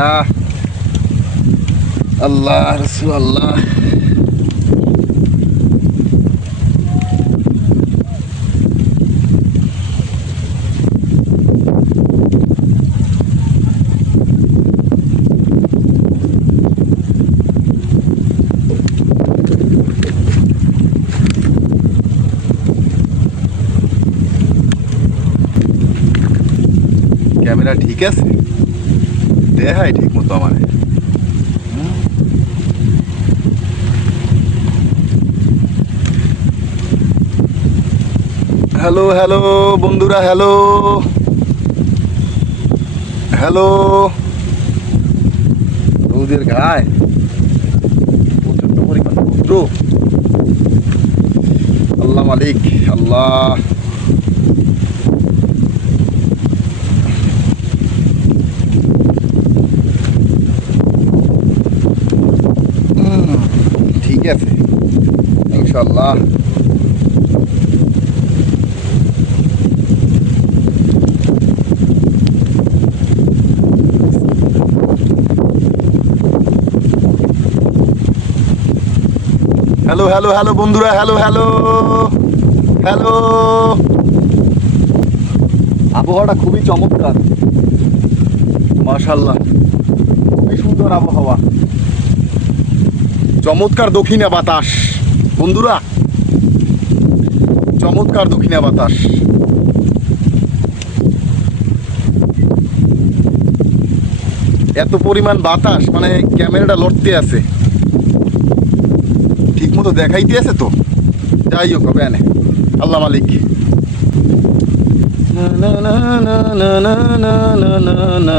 ইলাহ আল্লাহ রসুল আল্লাহ ক্যামেরা ঠিক আছে দেখাই ঠিক মতো আমার হ্যালো হ্যালো, বন্ধুরা, হ্যালো। হ্যালো। রোদের গায়ে। প্রচণ্ড পরিমাণ রৌদ্র। আল্লাহ মালিক, আল্লাহ। ঠিক ইনশাল্লাহ হ্যালো হ্যালো হ্যালো বন্ধুরা হ্যালো হ্যালো হ্যালো আবহাওয়াটা খুবই চমৎকার। মাশাল্লাহ খুবই সুন্দর আবহাওয়া। চমৎকার দক্ষিণা বাতাস। বন্ধুরা, চমৎকার দক্ষিণা বাতাস। এত পরিমাণ বাতাস মানে ক্যামেরাটা লড়তে আছে। ঠিক মতো দেখাইতে আছে তো? যাই হোক, হবে আল্লাহ মালিক। না না না না না না না না না।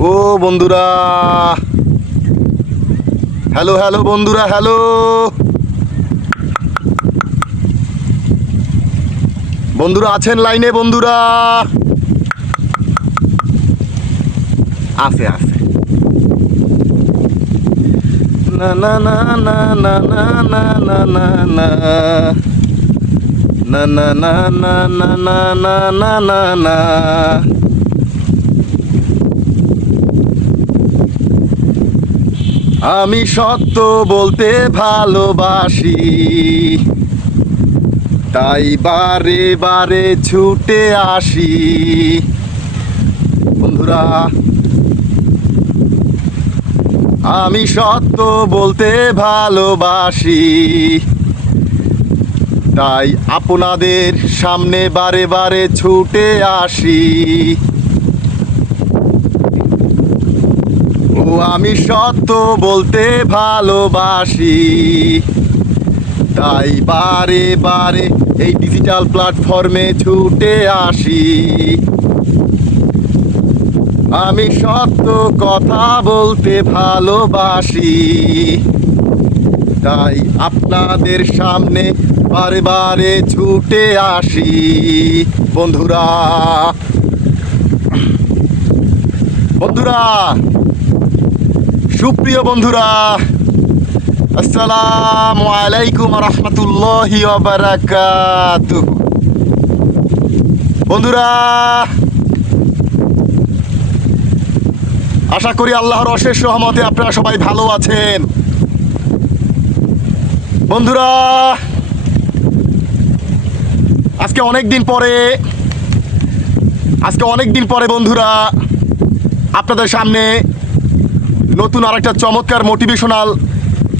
ও বন্ধুরা হ্যালো হ্যালো বন্ধুরা হ্যালো বন্ধুরা আছেন লাইনে বন্ধুরা আছে আছে না না না না না না না না না না না না না না না না না না না আমি সত্য বলতে ভালোবাসি। তাই বারে বারে ছুটে আসি। বন্ধুরা, আমি সত্য বলতে ভালোবাসি। তাই আপনাদের সামনে বারে বারে ছুটে আসি। আমি সত্য বলতে ভালোবাসি। তাই বারে বারে এই ডিজিটাল প্ল্যাটফর্মে ছুটে আসি। আমি সত্য কথা বলতে ভালোবাসি। তাই আপনাদের সামনে বারে বারে ছুটে আসি। বন্ধুরা বন্ধুরা সুপ্রিয় বন্ধুরা, আসসালামু আলাইকুম রহমতুল্লাহি বন্ধুরা, আশা করি আল্লাহর অশেষ সহমতে আপনারা সবাই ভালো আছেন। বন্ধুরা, আজকে অনেক দিন পরে, আজকে অনেক দিন পরে বন্ধুরা, আপনাদের সামনে নতুন আরেকটা চমৎকার মোটিভেশনাল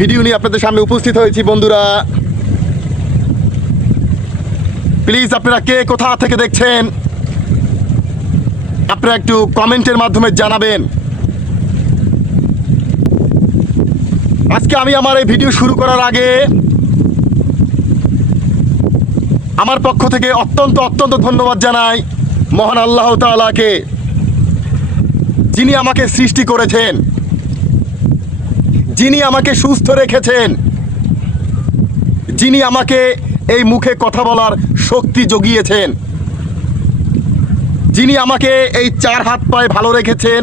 ভিডিও নিয়ে আপনাদের সামনে উপস্থিত হয়েছি, বন্ধুরা। প্লিজ আপনারা কে কোথা থেকে দেখছেন? আপনারা একটু কমেন্টের মাধ্যমে জানাবেন। আজকে আমি আমার এই ভিডিও শুরু করার আগে আমার পক্ষ থেকে অত্যন্ত অত্যন্ত ধন্যবাদ জানাই মহান আল্লাহ তাআলাকে, যিনি আমাকে সৃষ্টি করেছেন। যিনি আমাকে সুস্থ রেখেছেন, যিনি আমাকে এই মুখে কথা বলার শক্তি জগিয়েছেন, যিনি আমাকে এই চার হাত পায়ে ভালো রেখেছেন,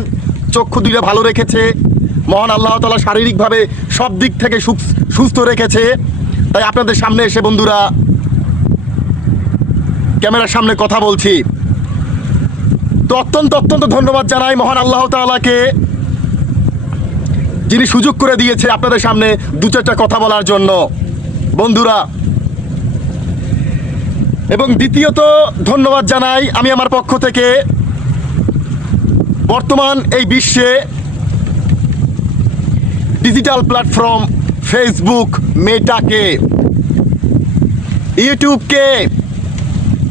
চক্ষু দিলে ভালো রেখেছে, মহান আল্লাহ তালা শারীরিকভাবে সব দিক থেকে সুস্থ রেখেছে। তাই আপনাদের সামনে এসে বন্ধুরা, ক্যামেরার সামনে কথা বলছি। তো অত্যন্ত অত্যন্ত ধন্যবাদ জানাই মহান আল্লাহ তাআলাকে। যিনি সুযোগ করে দিয়েছে আপনাদের সামনে দু চারটা কথা বলার জন্য। বন্ধুরা, এবং দ্বিতীয়ত ধন্যবাদ জানাই আমি আমার পক্ষ থেকে বর্তমান এই বিশ্বে ডিজিটাল প্ল্যাটফর্ম ফেসবুক, মেটাকে, ইউটিউবকে,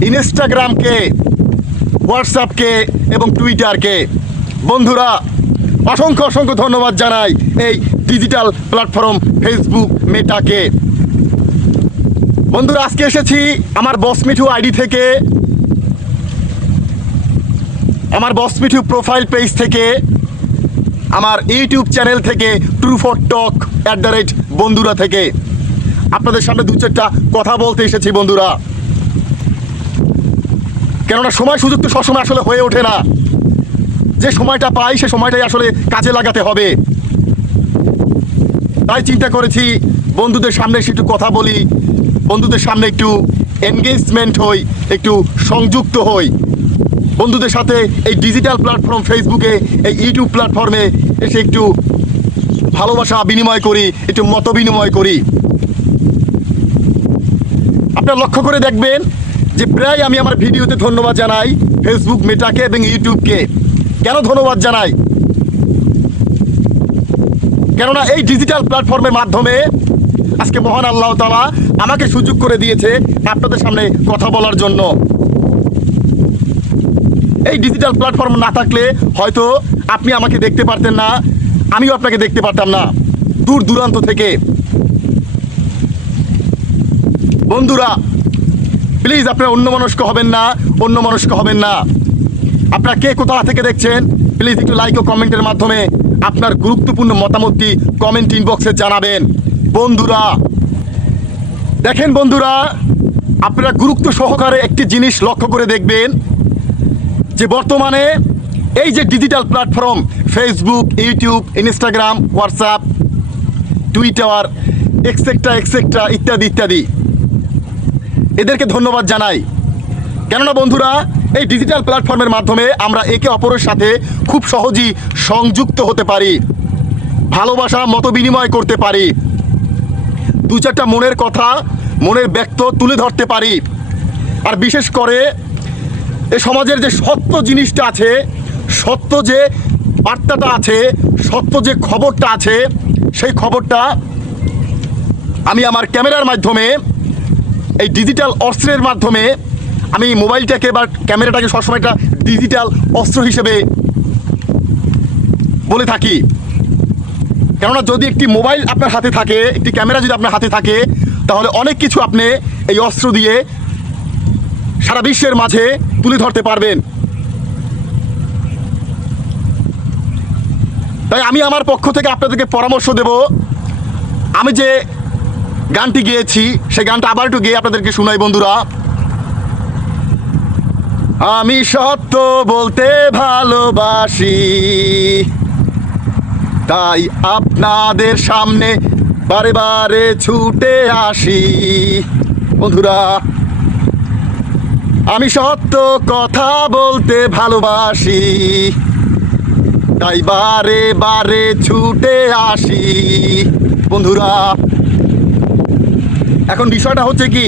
ইনস্টাগ্রামকে, হোয়াটসঅ্যাপকে এবং টুইটারকে। বন্ধুরা অসংখ্য অসংখ্য ধন্যবাদ জানাই এই ডিজিটাল প্ল্যাটফর্ম ফেসবুক মেটাকে বন্ধুরা, আজকে এসেছি আমার বস মিঠু আইডি থেকে। আমার বস মিঠু প্রোফাইল পেজ থেকে। আমার ইউটিউব চ্যানেল থেকে true for talk at the rate বন্ধুরা থেকে। আপনাদের সামনে দু চারটা কথা বলতে এসেছি বন্ধুরা। কেননা, সময় সুযোগ তো সবসময় আসলে হয়ে ওঠে না। যে সময়টা পাই, সে সময়টাই আসলে কাজে লাগাতে হবে। তাই চিন্তা করেছি, বন্ধুদের সামনে একটু কথা বলি, বন্ধুদের সামনে একটু এনগেজমেন্ট হই, একটু সংযুক্ত হই। বন্ধুদের সাথে এই ডিজিটাল প্ল্যাটফর্ম ফেসবুকে এই ইউটিউব প্ল্যাটফর্মে এসে একটু ভালোবাসা বিনিময় করি, একটু মত বিনিময় করি। আপনারা লক্ষ্য করে দেখবেন যে প্রায় আমি আমার ভিডিওতে ধন্যবাদ জানাই ফেসবুক মেটাকে এবং ইউটিউবকে কেন ধন্যবাদ জানাই? কেননা এই ডিজিটাল প্ল্যাটফর্মের মাধ্যমে আজকে মহান আল্লাহ তালা আমাকে সুযোগ করে দিয়েছে আপনাদের সামনে কথা বলার জন্য। এই ডিজিটাল প্ল্যাটফর্ম না থাকলে হয়তো আপনি আমাকে দেখতে পারতেন না, আমিও আপনাকে দেখতে পারতাম না। দূর দূরান্ত থেকে। বন্ধুরা প্লিজ আপনারা অন্য মনস্ক হবেন না অন্য মনস্ক হবেন না। আপনারা কে কোথা থেকে দেখছেন? প্লিজ একটু লাইক ও কমেন্টের মাধ্যমে আপনার গুরুত্বপূর্ণ মতামতটি কমেন্ট ইনবক্সে জানাবেন। বন্ধুরা, দেখেন বন্ধুরা, আপনারা গুরুত্ব সহকারে একটি জিনিস লক্ষ্য করে দেখবেন যে বর্তমানে এই যে digital platform Facebook YouTube Instagram WhatsApp Twitter etcetera etcetera ইত্যাদি ইত্যাদি। এদেরকে ধন্যবাদ জানাই। কেননা বন্ধুরা এই ডিজিটাল প্ল্যাটফর্মের মাধ্যমে আমরা একে অপরের সাথে খুব সহজেই সংযুক্ত হতে পারি, ভালোবাসা মত বিনিময় করতে পারি। দু চারটা মনের কথা, মনের ব্যক্ত তুলে ধরতে পারি। আর বিশেষ করে এ সমাজের যে সত্য জিনিসটা আছে, সত্য যে বার্তাটা আছে, সত্য যে খবরটা আছে, সেই খবরটা আমি আমার ক্যামেরার মাধ্যমে, এই ডিজিটাল অস্ত্রের মাধ্যমে আমি মোবাইলটাকে বা ক্যামেরাটাকে সবসময় একটা ডিজিটাল অস্ত্র হিসেবে বলে থাকি। কেননা যদি একটি মোবাইল আপনার হাতে থাকে, একটি ক্যামেরা যদি আপনার হাতে থাকে, তাহলে অনেক কিছু আপনি এই অস্ত্র দিয়ে সারা বিশ্বের মাঝে তুলে ধরতে পারবেন। তাই আমি আমার পক্ষ থেকে আপনাদেরকে পরামর্শ দেব, আমি যে গানটি গেয়েছি, সেই গানটা আবার একটু গিয়ে আপনাদেরকে শোনাই বন্ধুরা। আমি সত্য বলতে ভালোবাসি। তাই আপনাদের সামনে বারে বারে ছুটে আসি। বন্ধুরা, আমি সত্য কথা বলতে ভালোবাসি। তাই বারে বারে ছুটে আসি। বন্ধুরা, এখন বিষয়টা হচ্ছে কি?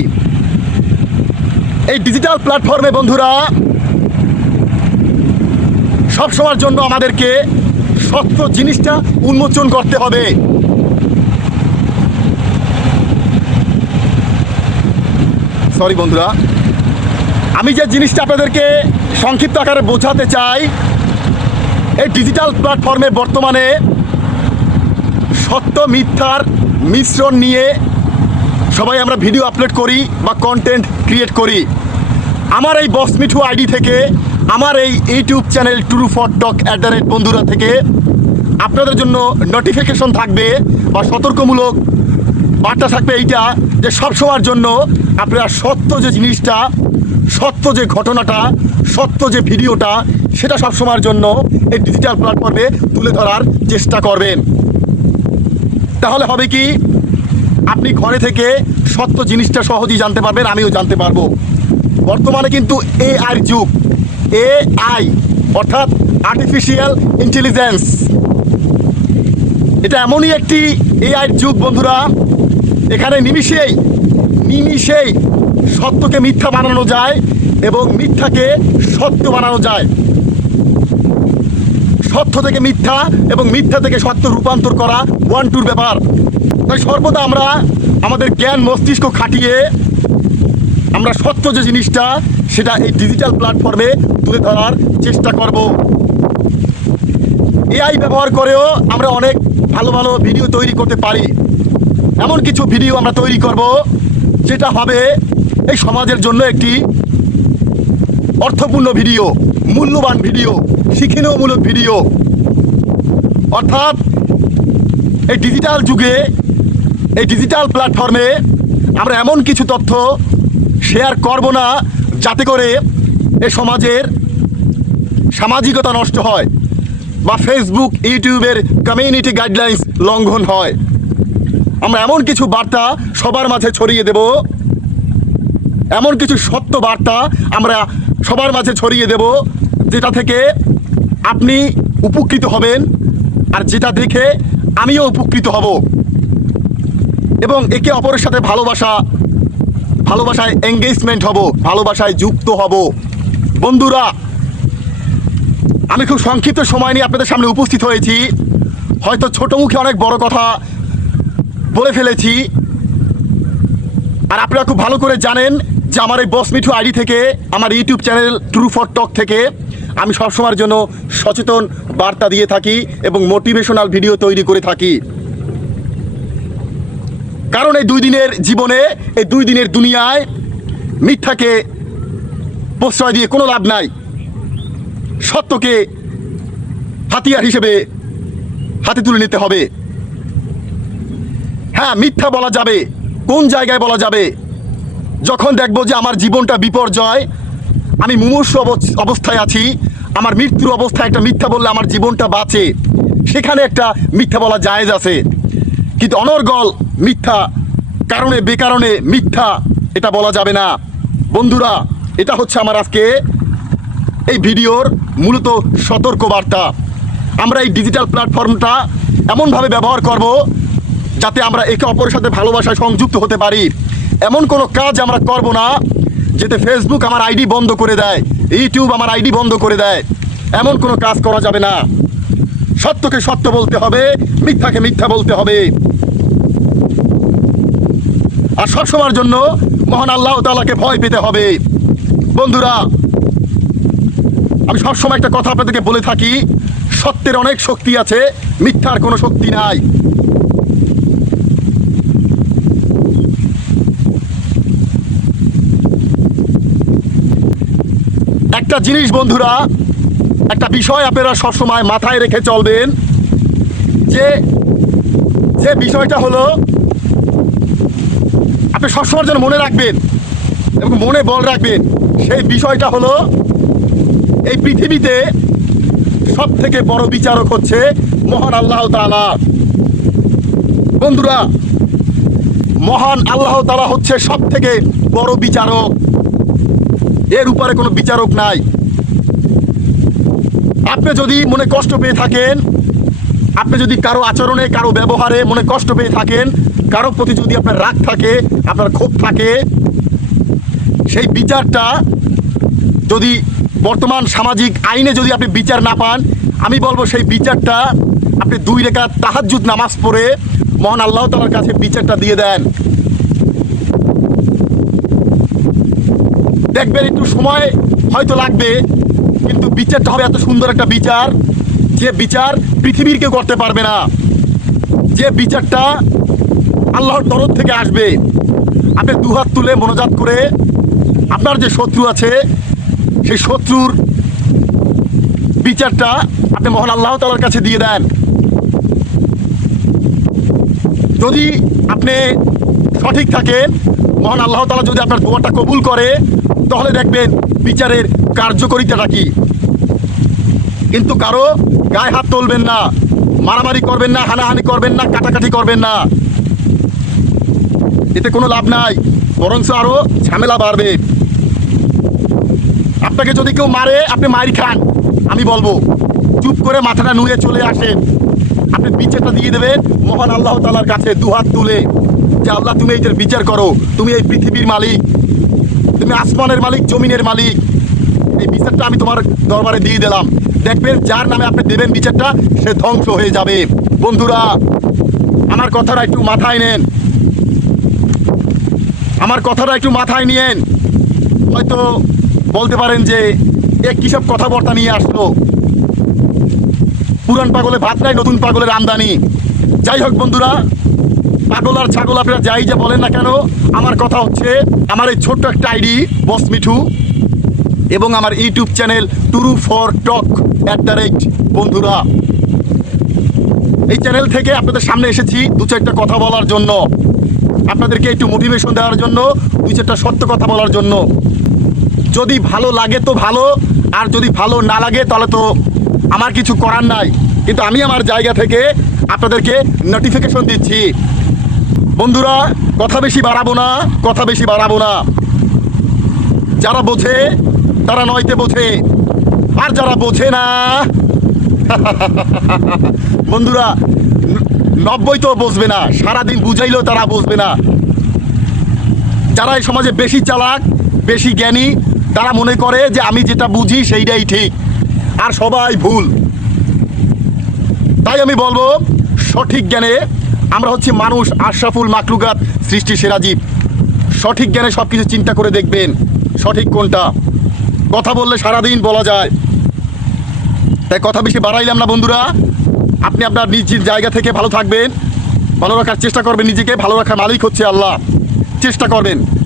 এই ডিজিটাল প্ল্যাটফর্মে বন্ধুরা সবসময়ের জন্য আমাদেরকে সত্য জিনিসটা উন্মোচন করতে হবে। সরি বন্ধুরা, আমি যে জিনিসটা আপনাদেরকে সংক্ষিপ্ত আকারে বোঝাতে চাই, এই ডিজিটাল প্ল্যাটফর্মে বর্তমানে সত্য মিথ্যার মিশ্রণ নিয়ে সবাই আমরা ভিডিও আপলোড করি বা কন্টেন্ট ক্রিয়েট করি। আমার এই বস মিঠু আইডি থেকে আমার এই YouTube channel true for talk at the rate বন্ধুরা থেকে আপনাদের জন্য নোটিফিকেশন থাকবে বা সতর্কমূলক বার্তা থাকবে এইটা যে সব সময়ের জন্য আপনারা সত্য যে জিনিসটা, সত্য যে ঘটনাটা, সত্য যে ভিডিওটা, সেটা সব সময়ের জন্য এই ডিজিটাল প্ল্যাটফর্মে তুলে ধরার চেষ্টা করবেন। তাহলে হবে কি, আপনি ঘরে থেকে সত্য জিনিসটা সহজেই জানতে পারবেন, আমিও জানতে পারব। বর্তমানে কিন্তু এআই যুগ। এআই অর্থাৎ আর্টিফিশিয়াল ইন্টেলিজেন্স এটা এমনই একটি এআই যুগ, বন্ধুরা। এখানে নিমিষেই নিমিষেই সত্যকে মিথ্যা বানানো যায় এবং মিথ্যাকে সত্য বানানো যায়। সত্য থেকে মিথ্যা এবং মিথ্যা থেকে সত্য রূপান্তর করা ওয়ান টুর ব্যাপার। তাই সর্বদা আমরা আমাদের জ্ঞান, মস্তিষ্ক খাটিয়ে আমরা সত্য যে জিনিসটা, সেটা এই ডিজিটাল প্ল্যাটফর্মে তুলে ধরার চেষ্টা করব। এআই ব্যবহার করেও আমরা অনেক ভালো ভালো ভিডিও তৈরি করতে পারি। এমন কিছু ভিডিও আমরা তৈরি করব, যেটা হবে এই সমাজের জন্য একটি অর্থপূর্ণ ভিডিও মূল্যবান ভিডিও শিক্ষণীয়মূলক ভিডিও অর্থাৎ এই ডিজিটাল যুগে, এই ডিজিটাল প্ল্যাটফর্মে আমরা এমন কিছু তথ্য শেয়ার করব না, যাতে করে এ সমাজের সামাজিকতা নষ্ট হয় বা ফেসবুক ইউটিউবের কমিউনিটি গাইডলাইন্স লঙ্ঘন হয়। আমরা এমন কিছু বার্তা সবার মাঝে ছড়িয়ে দেব। এমন কিছু সত্য বার্তা আমরা সবার মাঝে ছড়িয়ে দেব যেটা থেকে আপনি উপকৃত হবেন আর যেটা দেখে আমিও উপকৃত হব। এবং একে অপরের সাথে ভালোবাসা, ভালোবাসায় এঙ্গেজমেন্ট হব, ভালোবাসায় যুক্ত হব। বন্ধুরা আমি খুব সংক্ষিপ্ত সময় নিয়ে আপনাদের সামনে উপস্থিত হয়েছি। হয়তো ছোট মুখে অনেক বড় কথা বলে ফেলেছি। আর আপনারা খুব ভালো করে জানেন যে আমার এই বস মিঠু আইডি থেকে, আমার YouTube channel true for talk থেকে আমি সবসময়ের জন্য সচেতন বার্তা দিয়ে থাকি এবং মোটিভেশনাল ভিডিও তৈরি করে থাকি। কারণ এই দুই দিনের জীবনে, এই দুই দিনের দুনিয়ায় মিথ্যাকে প্রশ্রয় দিয়ে কোনো লাভ নাই। সত্যকে হাতিয়ার হিসেবে হাতে তুলে নিতে হবে। হ্যাঁ মিথ্যা বলা যাবে, কোন জায়গায় বলা যাবে? যখন দেখব যে আমার জীবনটা বিপর্যয়, আমি মুমূর্ষ অবস- অবস্থায় আছি, আমার মৃত্যুর অবস্থায় একটা মিথ্যা বললে আমার জীবনটা বাঁচে, সেখানে একটা মিথ্যা বলা জায়েজ আছে। কিন্তু অনর্গল মিথ্যা, কারণে বেকারণে মিথ্যা, এটা বলা যাবে না। বন্ধুরা, এটা হচ্ছে আমার আজকে এই ভিডিওর মূলত সতর্ক বার্তা আমরা এই ডিজিটাল প্ল্যাটফর্মটা এমনভাবে ব্যবহার করব যাতে আমরা একে অপরের সাথে ভালোবাসায় সংযুক্ত হতে পারি। এমন কোনো কাজ আমরা করব না যেতে ফেসবুক আমার আইডি বন্ধ করে দেয় ইউটিউব আমার আইডি বন্ধ করে দেয়। এমন কোনো কাজ করা যাবে না। সত্যকে সত্য বলতে হবে, মিথ্যাকে মিথ্যা বলতে হবে। আর সবসময়ের জন্য মহান আল্লাহ তাআলাকে ভয় পেতে হবে। বন্ধুরা আমি সবসময় একটা কথা আপনাদেরকে বলে থাকি, সত্যের অনেক শক্তি আছে, মিথ্যার কোনো শক্তি নাই। একটা জিনিস বন্ধুরা, একটা বিষয় আপনারা সবসময় মাথায় রেখে চলবেন, যে যে বিষয়টা হলো, আপনি সবসময়ের জন্য মনে রাখবেন এবং মনে বল রাখবেন, সেই বিষয়টা হলো এই পৃথিবীতে সব থেকে বড় বিচারক হচ্ছে মহান আল্লাহ তালা বন্ধুরা, মহান আল্লাহ তালা হচ্ছে সব থেকে বড় বিচারক। এর উপরে কোনো বিচারক নাই। আপনি যদি মনে কষ্ট পেয়ে থাকেন, আপনি যদি কারও আচরণে, কারও ব্যবহারে মনে কষ্ট পেয়ে থাকেন, কারও প্রতি যদি আপনার রাগ থাকে, আপনার ক্ষোভ থাকে, সেই বিচারটা যদি বর্তমান সামাজিক আইনে যদি আপনি বিচার না পান, আমি বলব সেই বিচারটা আপনি দুই রেখা তাহাজ্জুদ নামাজ পড়ে মহান আল্লাহ তালার কাছে বিচারটা দিয়ে দেন। দেখবেন একটু সময় হয়তো লাগবে, কিন্তু বিচারটা হবে এত সুন্দর একটা বিচার, যে বিচার পৃথিবীর কেউ করতে পারবে না। যে বিচারটা আল্লাহর তরফ থেকে আসবে। আপনি দুহাত তুলে মনোজাত করে আপনার যে শত্রু আছে সেই শত্রুর বিচারটা আপনি মহান আল্লাহ তালার কাছে দিয়ে দেন। যদি আপনি সঠিক থাকেন, মহান আল্লাহ তালা যদি আপনার দোয়াটা কবুল করে, তাহলে দেখবেন বিচারের কার্যকরিতাটা কি। কিন্তু কারও গায়ে হাত তুলবেন না, মারামারি করবেন না, হানাহানি করবেন না, কাটাকাটি করবেন না। এতে কোনো লাভ নাই, বরঞ্চ আরও ঝামেলা বাড়বে। আপনাকে যদি কেউ মারে, আপনি মারি খান। আমি বলব, চুপ করে মাথাটা নুয়ে চলে আসেন। আপনি বিচারটা দিয়ে দেবেন, মহান আল্লাহ তালার কাছে দুহাত তুলে যে, আল্লাহ, তুমি এইটার বিচার করো, তুমি এই পৃথিবীর মালিক, তুমি আসমানের মালিক, জমিনের মালিক। এই বিচারটা আমি তোমার দরবারে দিয়ে দিলাম। দেখবেন, যার নামে আপনি দেবেন বিচারটা, সে ধ্বংস হয়ে যাবে। বন্ধুরা, আমার কথাটা একটু মাথায় নেন। আমার কথাটা একটু মাথায় নিয়েন। হয়তো বলতে পারেন যে এ কিসব কথাবার্তা নিয়ে আসলো? পুরান পাগলে ভাত নাই নতুন পাগলের আমদানি। যাই হোক বন্ধুরা, পাগল আর ছাগল আপনারা যাই যে বলেন না কেন, আমার কথা হচ্ছে আমার এই ছোট্ট একটা আইডি, বস মিঠু, এবং আমার YouTube channel true for talk at the rate বন্ধুরা। এই চ্যানেল থেকে আপনাদের সামনে এসেছি দু চারটা কথা বলার জন্য। আপনাদেরকে একটু মোটিভেশন দেওয়ার জন্য, দু চারটা সত্য কথা বলার জন্য। যদি ভালো লাগে তো ভালো, আর যদি ভালো না লাগে তাহলে তো আমার কিছু করার নাই। কিন্তু আমি আমার জায়গা থেকে আপনাদেরকে নোটিফিকেশন দিচ্ছি। বন্ধুরা, কথা বেশি বাড়াবো না, কথা বেশি বাড়াবো না। যারা বোঝে, তারা নয়তে বোঝে। আর যারা বোঝে না, বন্ধুরা, নব্বই তো বসবে না, সারাদিন বুঝাইলেও তারা বসবে না। যারা এই সমাজে বেশি চালাক, বেশি জ্ঞানী তারা মনে করে যে আমি যেটা বুঝি সেইটাই ঠিক। আর সবাই ভুল। তাই আমি বলব, সঠিক জ্ঞানে আমরা হচ্ছে মানুষ, আশরাফুল মাকলুকাত, সৃষ্টি সেরা জীব। সঠিক জ্ঞানে সব কিছু চিন্তা করে দেখবেন সঠিক কোনটা। কথা বললে সারাদিন বলা যায়। তাই কথা বেশি বাড়াইলাম না বন্ধুরা। আপনি আপনার নিজ জায়গা থেকে ভালো থাকবেন। ভালো রাখার চেষ্টা করবেন নিজেকে, ভালো রাখার মালিক হচ্ছে আল্লাহ। চেষ্টা করবেন।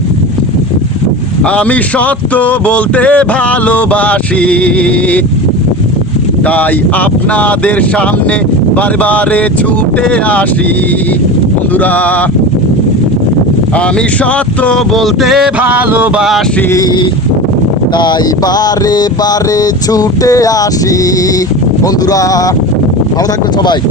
আমি সত্য বলতে ভালোবাসি। তাই আপনাদের সামনে বারবারে ছুটে আসি। বন্ধুরা, আমি সত্য বলতে ভালোবাসি। তাই বারে বারে ছুটে আসি। বন্ধুরা, ভালো থাকবেন সবাই।